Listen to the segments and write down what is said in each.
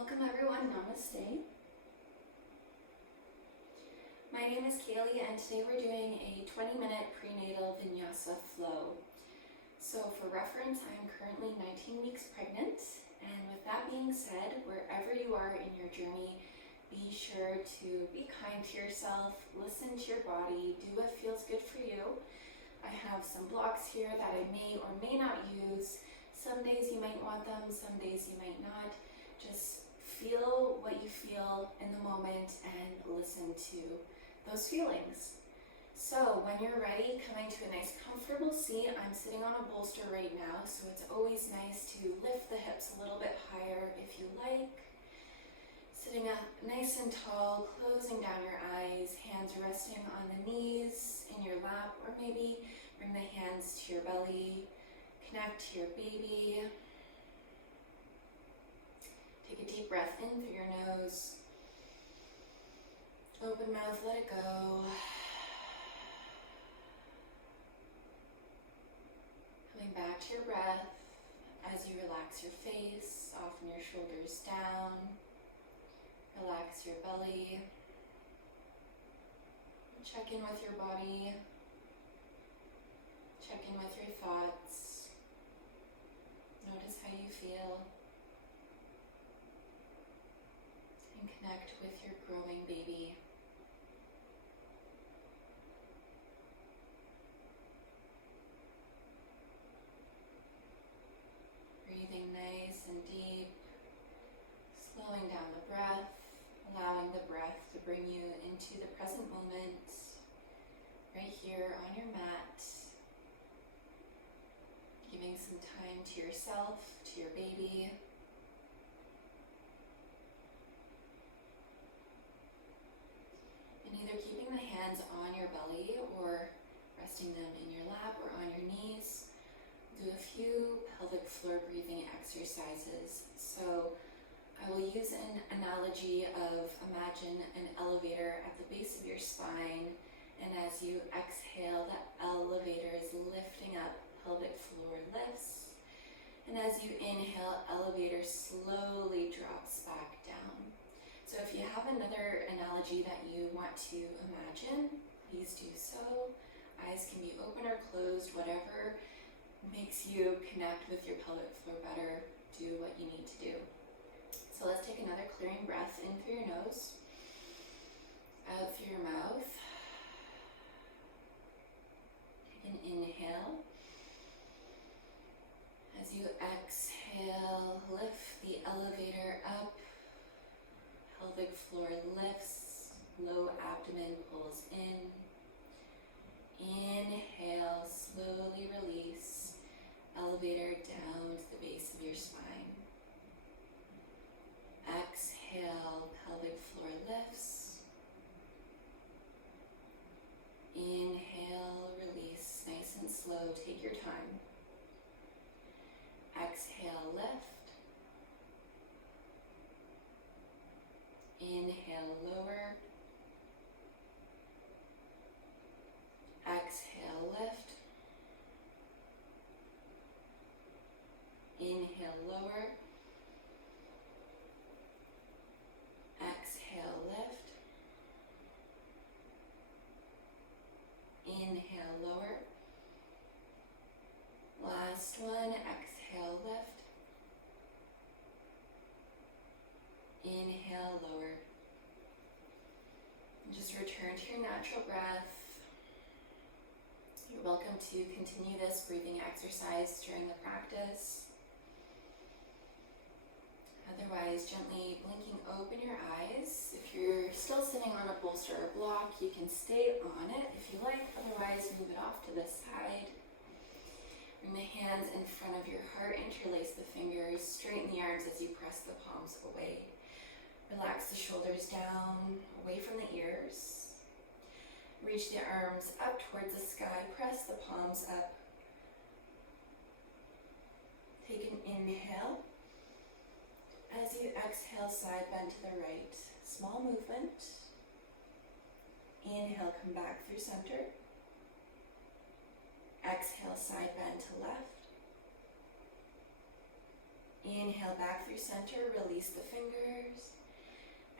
Welcome everyone, namaste. My name is Kaylee and today we're doing a 20-minute prenatal vinyasa flow. So for reference, I am currently 19 weeks pregnant, and with that being said, wherever you are in your journey, be sure to be kind to yourself, listen to your body, do what feels good for you. I have some blocks here that I may or may not use. Some days you might want them, some days you might not. Just feel what you feel in the moment and listen to those feelings. So when you're ready, come into a nice comfortable seat. I'm sitting on a bolster right now, so it's always nice to lift the hips a little bit higher if you like. Sitting up nice and tall, closing down your eyes, hands resting on the knees in your lap, or maybe bring the hands to your belly, connect to your baby. Take a deep breath in through your nose. Open mouth, let it go. Coming back to your breath as you relax your face, soften your shoulders down, relax your belly. Check in with your body. Check in with your thoughts. Notice how you feel. And connect with your growing baby. Breathing nice and deep, slowing down the breath, allowing the breath to bring you into the present moment, right here on your mat. Giving some time to yourself, to your baby. And either keeping the hands on your belly or resting them in your lap or on your knees. Do a few pelvic floor breathing exercises. So I will use an analogy of imagine an elevator at the base of your spine, and as you exhale, the elevator is lifting up, pelvic floor lifts, and as you inhale, elevator slowly drops back down. So if you have another analogy that you want to imagine, please do so. Eyes can be open or closed, whatever makes you connect with your pelvic floor better. Do what you need to do. So let's take another clearing breath in through your nose, out through your mouth. Take an inhale. As you exhale, lift the elevator up. Pelvic floor lifts, low abdomen pulls in. Inhale, slowly release, elevator down to the base of your spine. Exhale, pelvic floor lifts. Inhale, release, nice and slow, take your time. Exhale, lift. Inhale, lower. Exhale, lift. Inhale, lower. Exhale, lift. Inhale, lower. Last one, exhale, lift. Inhale, lower. And just return to your natural breath. You're welcome to continue this breathing exercise during the practice. Otherwise, gently blinking open your eyes. If you're still sitting on a bolster or block, you can stay on it if you like. Otherwise, move it off to the side. Bring the hands in front of your heart, interlace the fingers, straighten the arms as you press the palms away. Relax the shoulders down, away from the ears. Reach the arms up towards the sky, press the palms up. Take an inhale. As you exhale, side bend to the right. Small movement. Inhale, come back through center. Exhale, side bend to left. Inhale back through center, release the fingers.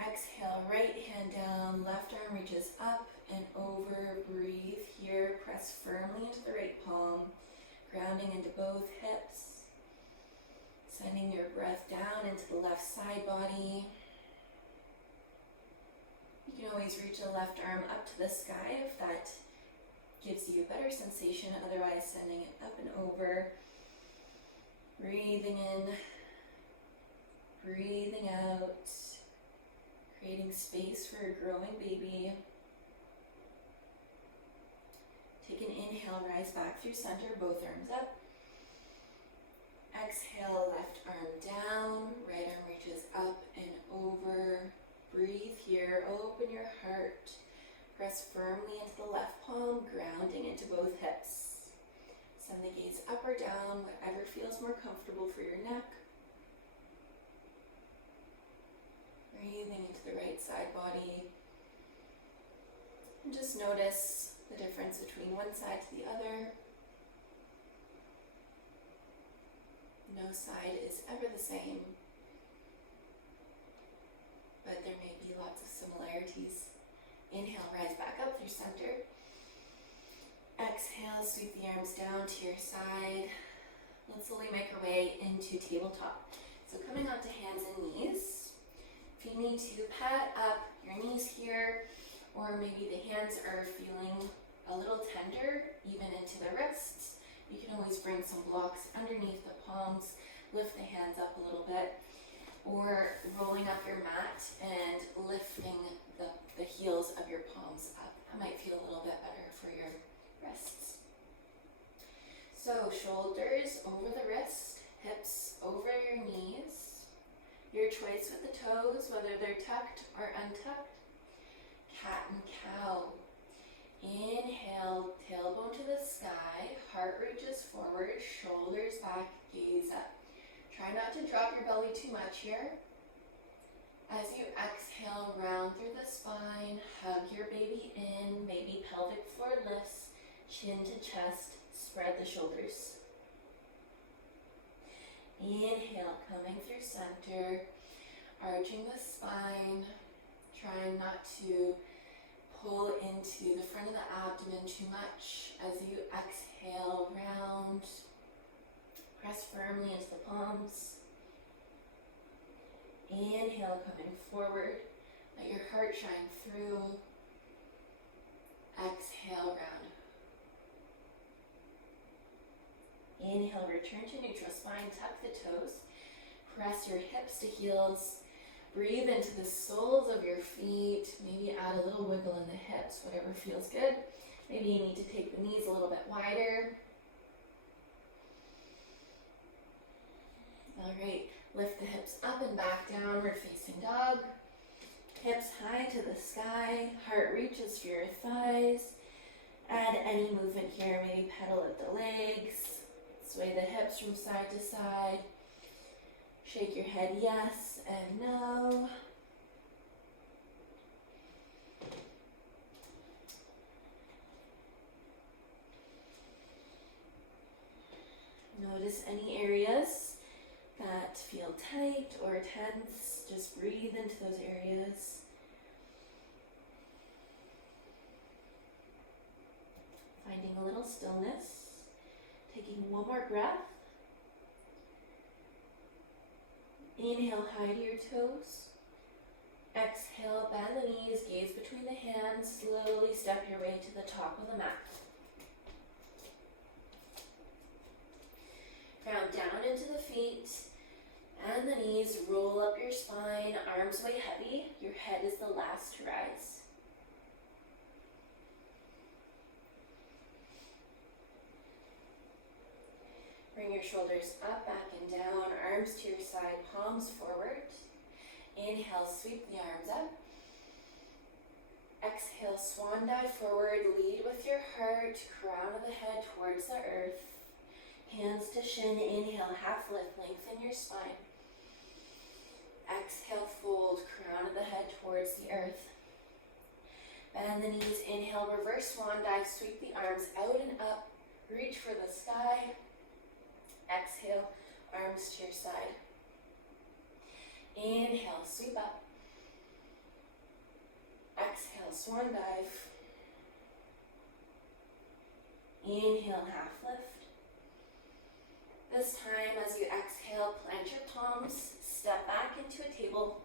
Exhale, right hand down, left arm reaches up and over. Breathe here, press firmly into the right palm, grounding into both hips. Sending your breath down into the left side body. You can always reach the left arm up to the sky if that gives you a better sensation, otherwise sending it up and over. Breathing in, breathing out, creating space for a growing baby. Take an inhale, rise back through center, both arms up. Exhale, left arm down, right arm reaches up and over. Breathe here, open your heart. Press firmly into the left palm, grounding into both hips. Send the gaze up or down, whatever feels more comfortable for your neck. Breathing into the right side body. And just notice the difference between one side to the other. No side is ever the same, but there may be lots of similarities. Inhale, rise back up through center. Exhale, sweep the arms down to your side. Let's slowly make our way into tabletop. So coming onto hands and knees. If you need to pad up your knees here, or maybe the hands are feeling a little tender, even into the wrists, you can always bring some blocks underneath the palms, lift the hands up a little bit, or rolling up your mat and lifting the heels of your palms up. That might feel a little bit better for your wrists. So shoulders over the wrist, hips over your knees. Your choice with the toes, whether they're tucked or untucked. Cat and cow. Inhale, tailbone to the sky, heart reaches forward, shoulders back, gaze up. Try not to drop your belly too much here. As you exhale, round through the spine, hug your baby in, maybe pelvic floor lifts, chin to chest, spread the shoulders. Inhale, coming through center, arching the spine, trying not to pull into the front of the abdomen too much. As you exhale, round, press firmly into the palms. Inhale, coming forward, let your heart shine through. Exhale, round. Inhale, return to neutral spine, tuck the toes, press your hips to heels. Breathe into the soles of your feet, maybe add a little wiggle in the hips, whatever feels good. Maybe you need to take the knees a little bit wider. All right, lift the hips up and back, downward facing dog. Hips high to the sky, heart reaches for your thighs. Add any movement here, maybe pedal at the legs. Sway the hips from side to side. Shake your head yes and no. Notice any areas that feel tight or tense. Just breathe into those areas. Finding a little stillness. Taking one more breath. Inhale, high to your toes. Exhale, bend the knees, gaze between the hands. Slowly step your way to the top of the mat. Ground down into the feet and the knees. Roll up your spine, arms weigh heavy. Your head is the last to rise. Bring your shoulders up, back and down, arms to your side, palms forward. Inhale, sweep the arms up. Exhale, swan dive forward, lead with your heart, crown of the head towards the earth. Hands to shin, inhale, half lift, lengthen your spine. Exhale, fold, crown of the head towards the earth. Bend the knees, inhale, reverse swan dive, sweep the arms out and up, reach for the sky. Exhale, arms to your side. Inhale, sweep up. swan dive. Inhale, half lift. This time, as you exhale, plant your palms, step back into a table.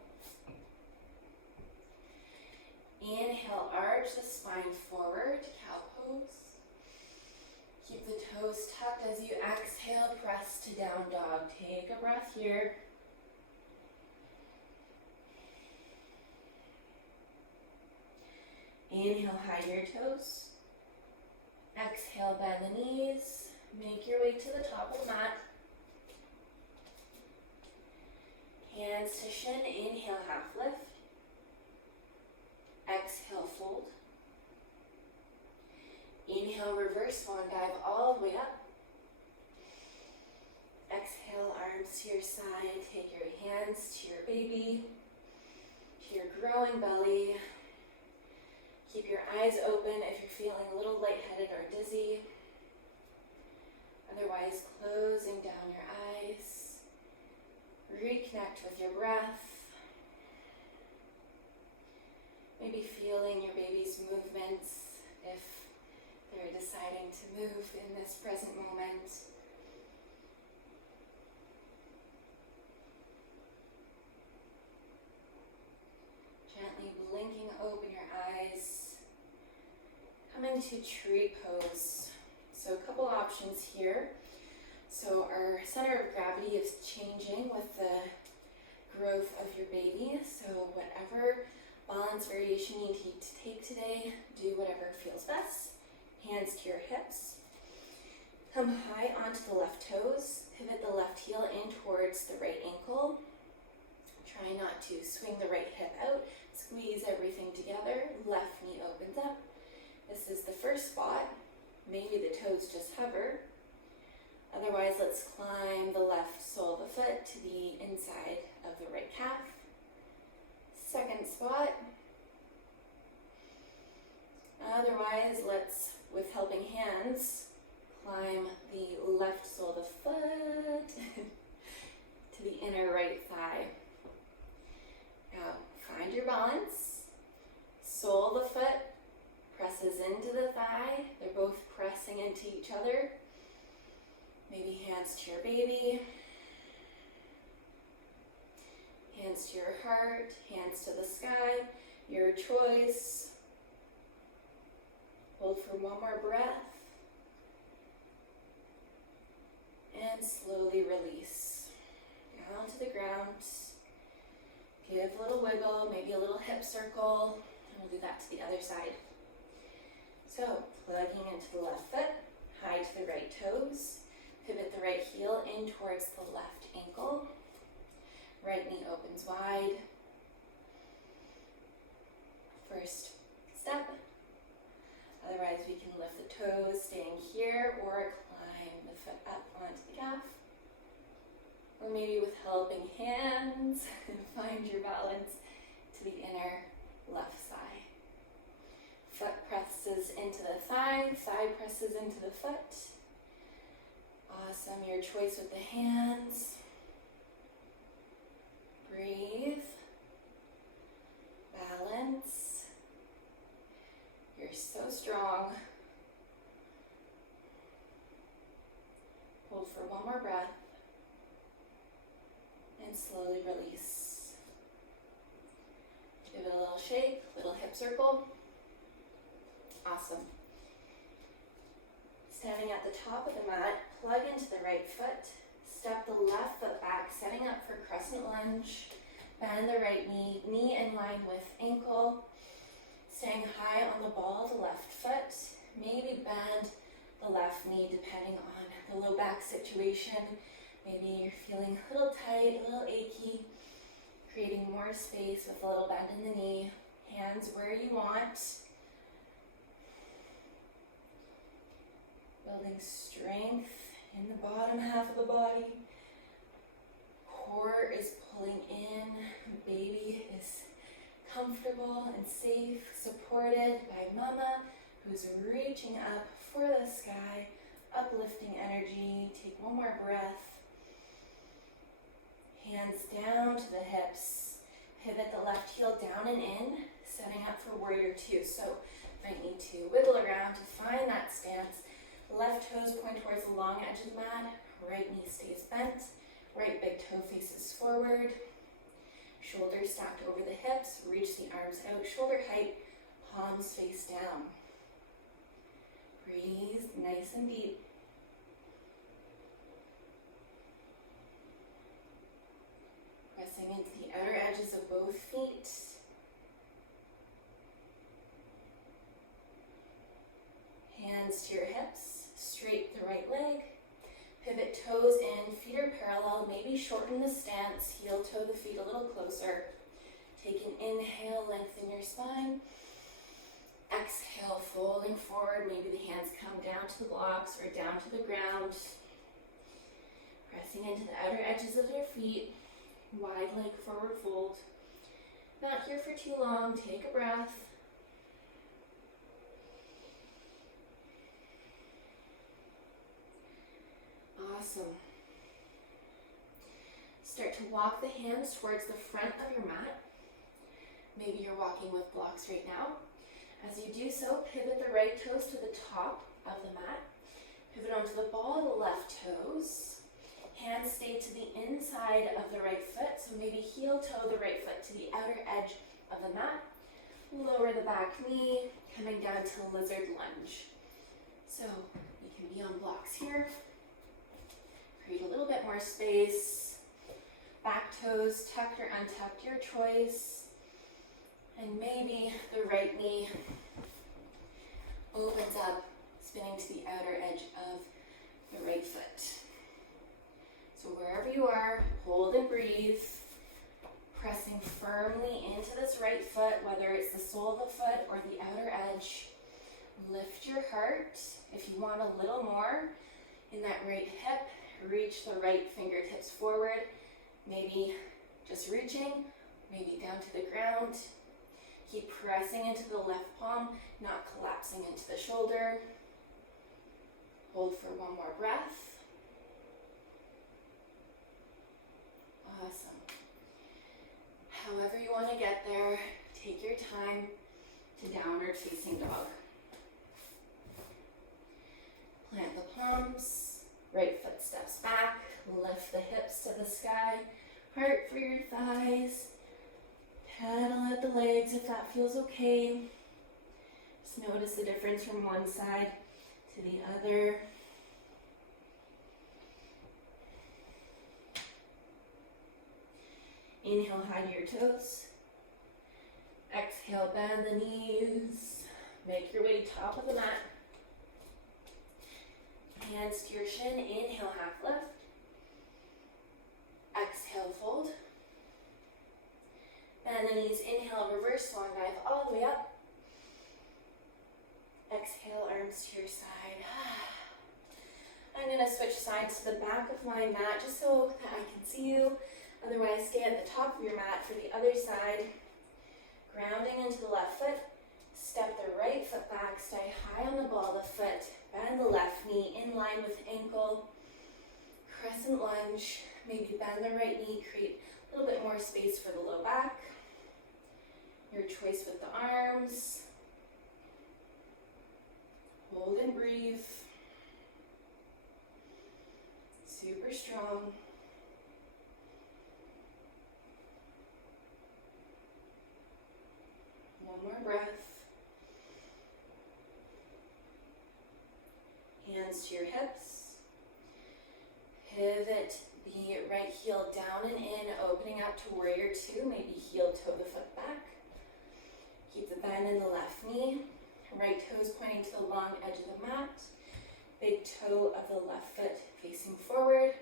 Inhale, arch the spine forward, cow pose. Keep the toes tucked as you exhale, press to down dog. Take a breath here. Inhale, hide your toes. Exhale, bend the knees. Make your way to the top of the mat. Hands to shin. Inhale, half lift. Exhale, fold. Inhale, reverse swan dive all the way up. Exhale, arms to your side. Take your hands to your baby, to your growing belly. Keep your eyes open if you're feeling a little lightheaded or dizzy. Otherwise, closing down your eyes. Reconnect with your breath. Maybe feeling your baby's movements if they're deciding to move in this present moment. Gently blinking open your eyes. Come into tree pose. So a couple options here. So our center of gravity is changing with the growth of your baby. So whatever balance variation you need to take today, do whatever feels best. Hands to your hips. Come high onto the left toes. Pivot the left heel in towards the right ankle. Try not to swing the right hip out. Squeeze everything together. Left knee opens up. This is the first spot. Maybe the toes just hover. Otherwise, let's climb the left sole of the foot to the inside of the right calf. Second spot. Otherwise, let's, with helping hands, climb the left sole of the foot to the inner right thigh. Now, find your balance. Sole of the foot presses into the thigh. They're both pressing into each other. Maybe hands to your baby. Hands to your heart, hands to the sky, your choice. Hold for one more breath. And slowly release. Down to the ground. Give a little wiggle, maybe a little hip circle. And we'll do that to the other side. So, plugging into the left foot, high to the right toes. Pivot the right heel in towards the left ankle. Right knee opens wide. First step. Otherwise, we can lift the toes, staying here, or climb the foot up onto the calf. Or maybe with helping hands, find your balance to the inner left thigh. Foot presses into the thigh, thigh presses into the foot. Awesome, your choice with the hands. Breathe. Balance. You're so strong. Hold for one more breath. And slowly release. Give it a little shake, little hip circle. Awesome. Standing at the top of the mat, plug into the right foot. Step the left foot back, setting up for crescent lunge. Bend the right knee, knee in line with ankle. Staying high on the ball of the left foot. Maybe bend the left knee depending on the low back situation. Maybe you're feeling a little tight, a little achy. Creating more space with a little bend in the knee. Hands where you want. Building strength in the bottom half of the body. Core is pulling in. Baby is comfortable and safe, supported by mama, who's reaching up for the sky, uplifting energy. Take one more breath. Hands down to the hips. Pivot the left heel down and in. Setting up for warrior two. So might need to wiggle around to find that stance. Left toes point towards the long edge of the mat. Right knee stays bent. Right big toe faces forward. Shoulders stacked over the hips. Reach the arms out, shoulder height. Palms face down. Breathe nice and deep. Pressing into the outer edges of both feet. Hands to your hips, straight the right leg. Pivot toes in, feet are parallel, maybe shorten the stance, heel toe the feet a little closer. Take an inhale, lengthen your spine. Exhale, folding forward, maybe the hands come down to the blocks or down to the ground. Pressing into the outer edges of your feet. Wide leg forward fold. Not here for too long, take a breath. Awesome. Start to walk the hands towards the front of your mat. Maybe you're walking with blocks right now. As you do so, pivot the right toes to the top of the mat. Pivot onto the ball of the left toes. Hands stay to the inside of the right foot, so maybe heel toe the right foot to the outer edge of the mat. Lower the back knee, coming down to lizard lunge. So you can be on blocks here. Create a little bit more space. Back toes tucked or untucked, your choice. And maybe the right knee opens up, spinning to the outer edge of the right foot. So wherever you are, hold and breathe. Pressing firmly into this right foot, whether it's the sole of the foot or the outer edge. Lift your heart. If you want a little more in that right hip, reach the right fingertips forward. Maybe just reaching, maybe down to the ground. Keep pressing into the left palm, not collapsing into the shoulder. Hold for one more breath. Awesome. However you want to get there, take your time to downward facing dog. Plant the palms, right foot steps back, lift the hips to the sky, heart for your thighs. Pedal out the legs if that feels okay. Just notice the difference from one side to the other. Inhale, hide your toes. Exhale, bend the knees. Make your way top of the mat. Hands to your shin. Inhale, half lift. Exhale, fold. Bend the knees, inhale, reverse swan dive all the way up. Exhale, arms to your side. I'm going to switch sides to the back of my mat just so that I can see you. Otherwise, stay at the top of your mat for the other side. Grounding into the left foot. Step the right foot back, stay high on the ball of the foot. Bend the left knee in line with ankle. Crescent lunge. Maybe bend the right knee, create a little bit more space for the low back. Your choice with the arms. Hold and breathe. Super strong. One more breath. Hands to your hips. Pivot the right heel down and in, opening up to warrior two. Maybe heel toe the foot back. Keep the bend in the left knee. Right toes pointing to the long edge of the mat. Big toe of the left foot facing forward.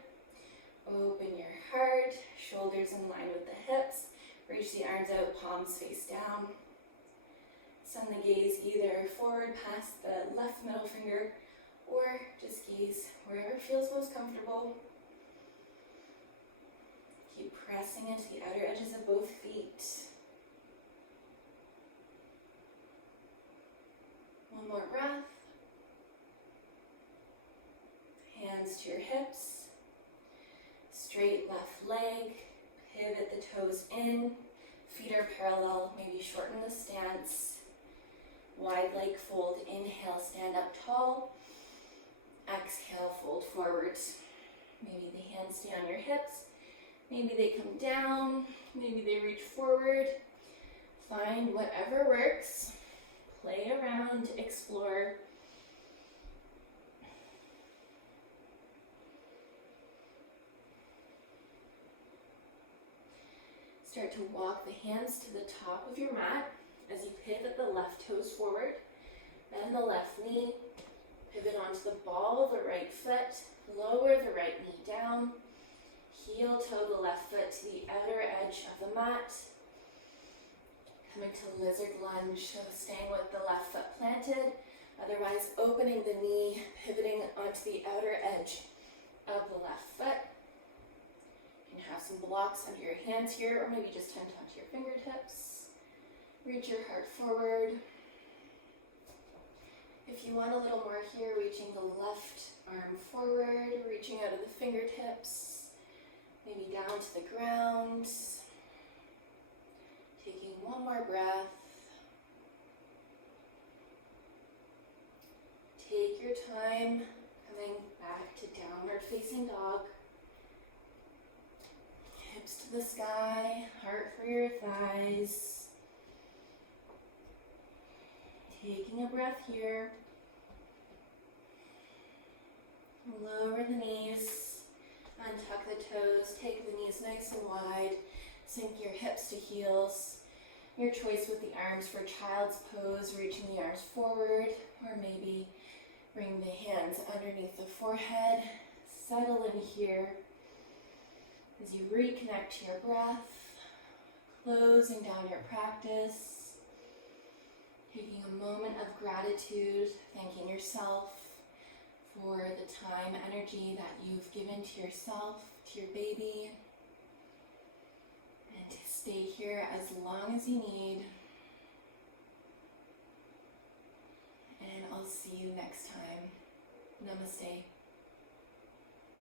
Open your heart. Shoulders in line with the hips. Reach the arms out, palms face down. Send the gaze either forward past the left middle finger or just gaze wherever feels most comfortable. Keep pressing into the outer edges of both feet. One more breath. Hands to your hips. Straight left leg. Pivot the toes in. Feet are parallel, maybe maybe shorten the stance. Wide leg fold, inhale, stand up tall. Exhale, fold forward. Maybe the hands stay on your hips. Maybe they come down. Maybe they reach forward. Find whatever works. Play around, explore. Start to walk the hands to the top of your mat as you pivot the left toes forward. Bend the left knee. Pivot onto the ball of the right foot. Lower the right knee down. Heel toe the left foot to the outer edge of the mat. Coming to lizard lunge, so staying with the left foot planted. Otherwise, opening the knee, pivoting onto the outer edge of the left foot. You can have some blocks under your hands here, or maybe just tend onto your fingertips. Reach your heart forward. If you want a little more here, reaching the left arm forward, reaching out of the fingertips, maybe down to the ground. Taking one more breath. Take your time, coming back to downward facing dog. Hips to the sky, heart for your thighs. Taking a breath here. Lower the knees, untuck the toes, take the knees nice and wide, sink your hips to heels. Your choice with the arms for child's pose, reaching the arms forward, or maybe bring the hands underneath the forehead. Settle in here as you reconnect to your breath, closing down your practice, taking a moment of gratitude, thanking yourself for the time, energy that you've given to yourself, to your baby, and to stay here as long as you need. And I'll see you next time. Namaste.